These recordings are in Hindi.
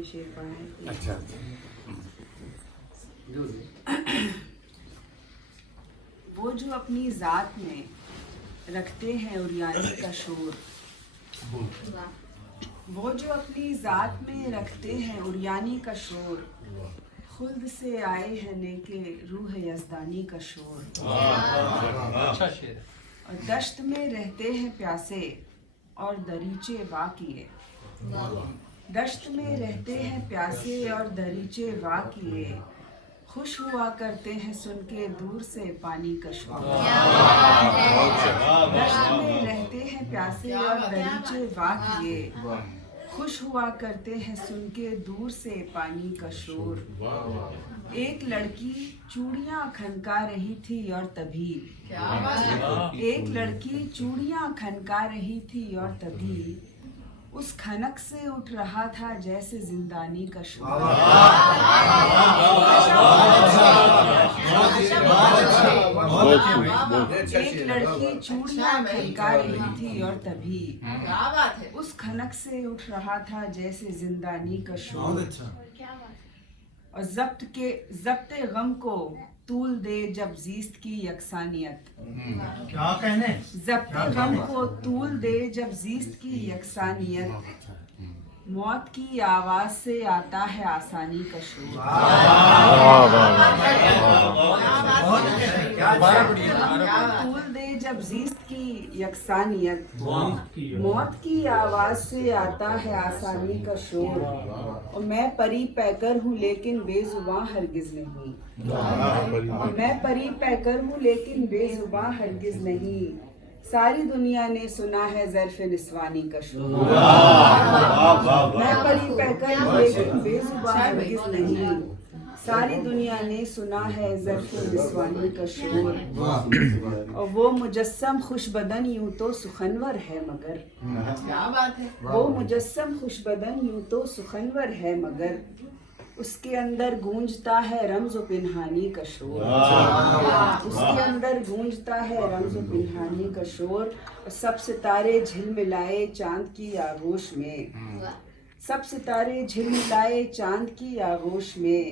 मैंने शेर पढ़ा है। अच्छा वो जो अपनी जात में रखते हैं उरियानी का शोर, वो जो अपनी जात में रखते हैं उरियानी का शोर, खुद से आए हैं नेके रूह यज़दानी का शोर। अच्छा शेर। और दश्त में रहते हैं प्यासे और दरीचे वाकिए, दश्त में रहते हैं प्यासे और दरीचे वाकिए, खुश हुआ करते हैं सुन के दूर से पानी का शोर। दश्त में रहते हैं प्यासे और दरीचे वाकिए, खुश हुआ करते हैं सुन के दूर से पानी का शोर। एक लड़की चूड़ियां खनका रही थी और तभी, एक लड़की चूड़ियां खनका रही थी और तभी, उस खनक से उठ रहा था जैसे जिंदानी का शोर। एक लड़की चूड़ियां खनका रही थी और तभी, उस खनक से उठ रहा था जैसे जिंदानी का शोर। और ज़ब्ते गम को तूल दे जब जीस्त की यकसानियत, क्या कहने, ज़ब्ते गम को तूल दे जब जीस्त की यकसानियत, मौत की आवाज से आता है आसानी का शोर। तूल दे जब जीस्त की यकसानियत, मौत की आवाज से आता है आसानी का शोर। और मैं परी पैकर हूँ लेकिन बेजुबां हरगिज नहीं, मैं परी पैकर हूँ लेकिन बेजुबां हरगिज नहीं, सारी दुनिया ने सुना है ज़र्फ़ निस्वानी का शोर। मैं परी पैकर हूँ लेकिन बेजुबां हरगिज नहीं, सारी दुनिया ने सुना है ज़र्फ़ निस्वानी का शोर। और वो मुजस्सम खुशबदन यूं तो सुखनवर है मगर, क्या बात है, वो मुजस्सम खुशबदन यूं तो सुखनवर है मगर, उसके अंदर गूंजता है रमज़ व पिन्हानी का शोर। उसके अंदर गूंजता है रमज़ व पिन्हानी का शोर। और सब सितारे झिलमिलाए चांद की आगोश में, सब सितारे झिलमिलाए चांद की आगोश में,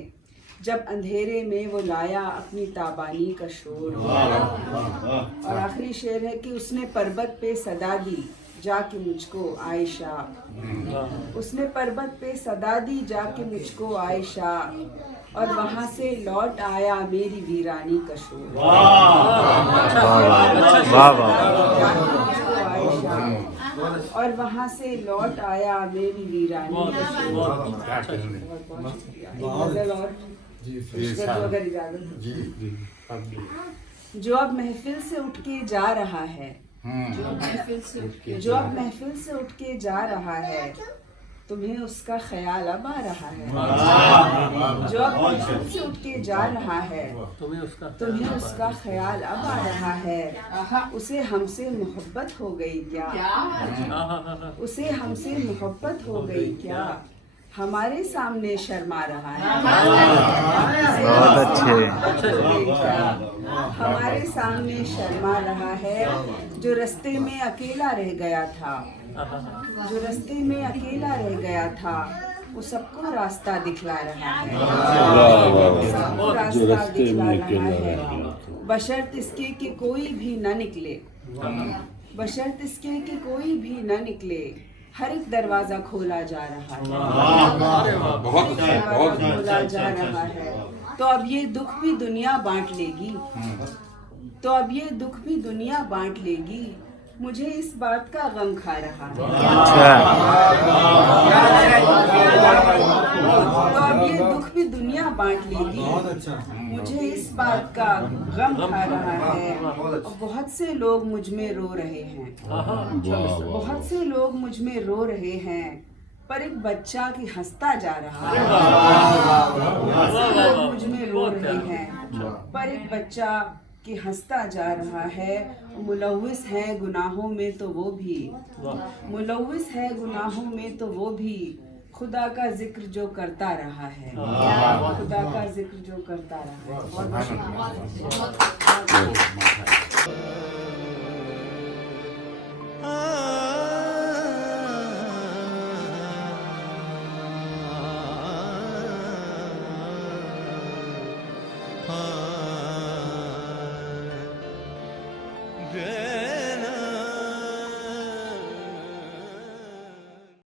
जब अंधेरे में वो लाया अपनी ताबानी का शोर। और आखिरी शेर है कि उसने पर्वत पे सदा दी जाके मुझको आयशा, उसने पर्वत पे सदा दी जाके मुझको आयशा, और वहाँ से लौट आया मेरी वीरानी का शोर। और वहाँ से लौट आया मेरी वीरानी का शोर। गज़ल और अगर इजाज़त, जो अब महफिल से उठ के जा रहा है, जो अब महफिल से उठ के जा रहा है, तुम्हें उसका ख्याल अब आ रहा है। जो अब महफिल से उठ के जा रहा है, तुम्हें उसका ख्याल अब आ रहा है। उसे हमसे मोहब्बत हो गई क्या, उसे हमसे मोहब्बत हो गई क्या, हमारे सामने शर्मा रहा है। बहुत अच्छे। हमारे सामने शर्मा रहा है, जो रास्ते में अकेला रह गया था, जो रास्ते में अकेला रह गया था, वो सबको रास्ता दिखला रहा है। सबको रास्ता दिखला रहा है, बशर्त इसके कि कोई भी न निकले, बशर्त इसके कि कोई भी न निकले, हर एक दरवाजा खोला जा रहा है। खोला जा रहा है। तो अब ये दुख भी दुनिया बांट लेगी, तो अब ये दुख भी दुनिया बांट लेगी, मुझे इस बात का गम खा रहा है। तो अब ये दुख भी दुनिया बांट लेगी, मुझे इस बात का गम खा रहा है। और बहुत से लोग मुझ में रो रहे हैं, बहुत से लोग मुझ में रो रहे हैं, पर एक बच्चा की हंसता जा रहा है। बहुत से लोग मुझ में रो रहे हैं, पर एक बच्चा कि हंसता जा रहा है। मुलव्विस है गुनाहों में तो वो भी, मुलव्विस है गुनाहों में तो वो भी, खुदा का जिक्र जो करता रहा है, खुदा का जिक्र जो करता रहा है। बहुत शुक्रिया। रे